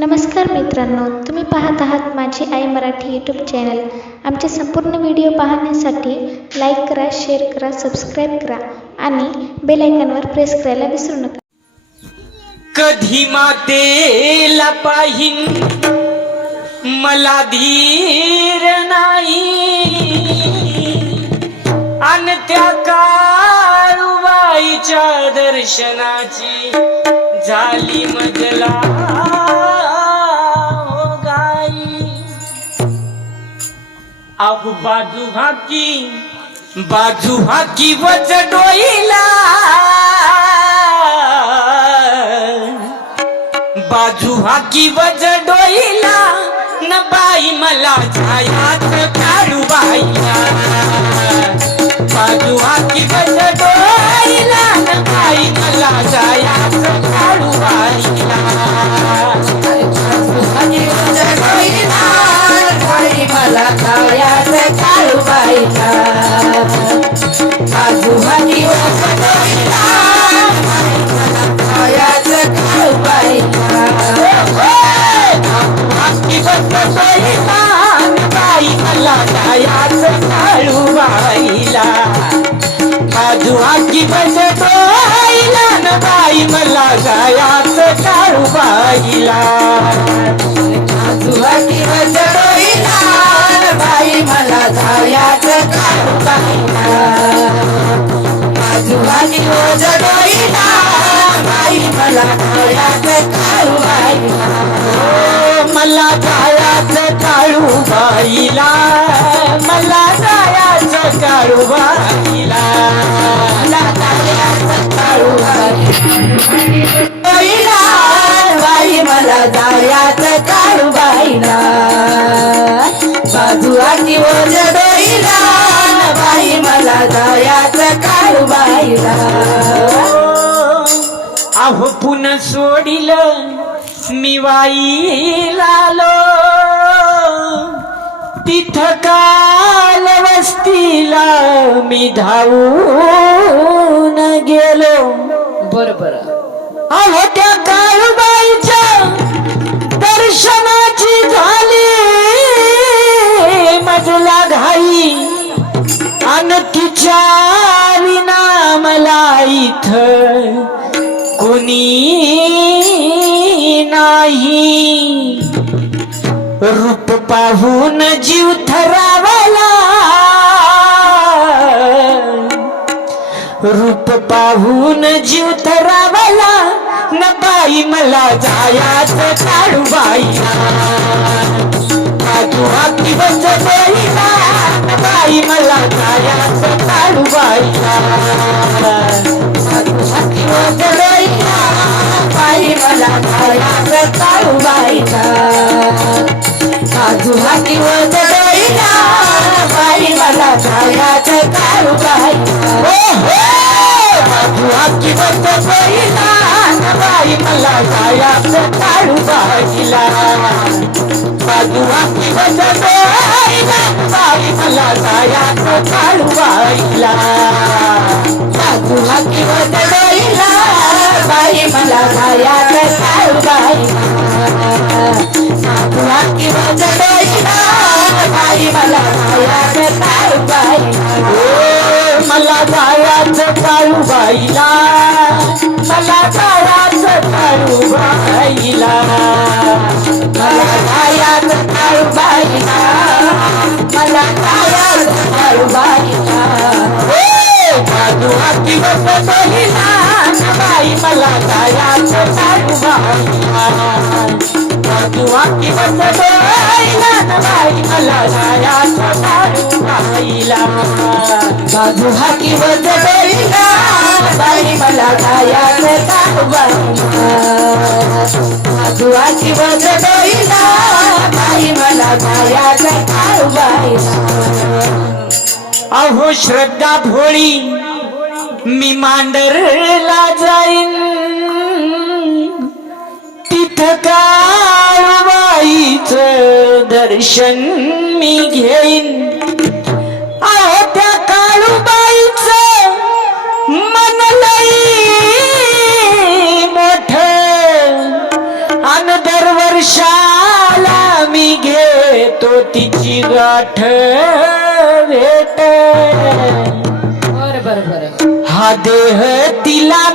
नमस्कार मित्रांनो तुम्ही पाहत आहात माझी आई मराठी यूट्यूब चॅनल आमचे संपूर्ण व्हिडिओ पाहण्यासाठी लाईक करा शेअर करा सबस्क्राईब करा आणि बेल आयकॉनवर प्रेस करायला विसरू नका. कधी मातेला पाहिन? मला धीर नाही. आणि त्या काळूबाईच्या दर्शनाची झाली मजला. अहो बाजू हाकी बाजू हाकी वच डोईला. बाजू हाकी वज डोईला. न बाई मला छायाच बाई मला छायाच बाईला न बाई मला छायाच काळू बाईला बाई मला छायाच काढू बाईला मला जायाच काळू बाईला मला जायाच काळू बाई बाई मला जायाच काळू बाईला. बाजू आटी ओझ डोईला बाई मला जायाच काळू बाईला. अहो पुन्हा सोडिलं मी वाईला आलो. तिथं काल वस्तीला मी धावून गेलो. बरोबर अहो काळूबाईच्या दर्शनाची झाली. मजला घाई अन तिच्या विना मला इथं कोणी नाही. रूप पाहून जीव थरावला रूप पाहून जीव थरावला न बाई मला जायाच काढू बाईला. बाजू हाती बंद बाई मला जायाच काढू बाईला. बाई मला जायाच काढू बाजू बंद पहिला बाई मला जायाच काढू बाजीला. बाजू हाती बंद पहिला बाई मला जायाच काढू बाईला बाजू हाती बंद पहिला बाई मला जायाच काढू बाईला जायाच काळू बाईला. मला जायाच काळू बाईला. मला जायाच काळू बाईला. मला जायाच काळू बाईला. ओ, बाजू हाती बस बाईला बाई मला जायाच काळू बाईला. बाजू हाती बस बाईला बाई बाजू हाकी बस बाई मला जायाच बाजू हाकी बाई मला अहो श्रद्धा भोळी मी मांडरला जाईन. तिथं का दर्शन मी घेईन. अहो त्या काळूबाईच मन लई मोठ. अन दरवर वर्षाला मी घेतो तिची गाठ भेट. बर बर बर. हा देह तिला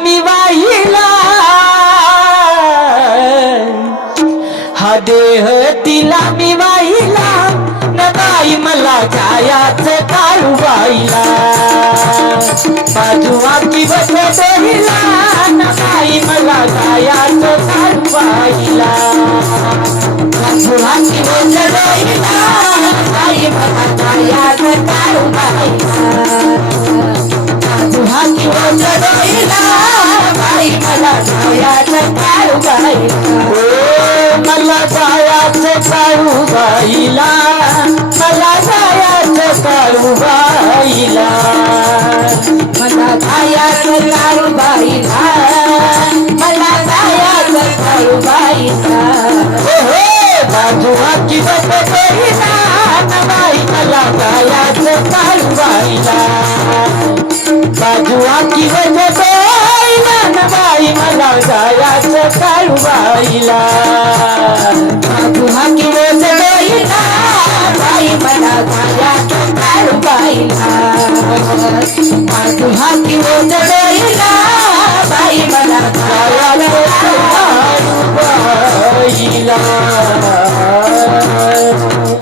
जायाच काळू बाईला. बाजूवा की बसला न बाई मला जायाच काळू बाईला. बाजूवा की बसला बाई मला जायाच काळू बाईला. तुहाची वंदनीला बाई मला जायाचं काळू बाईला. मला जायाचं काळू बाईला. जायाचं काळू बाईला मला जायाचं काळू बाईला मला जायाचं काळू बाईला हो हो बाजूची बसला बाई मला जायाच काळूबाईला मागू हाकी रोज बाई मला जायाच काळूबाईला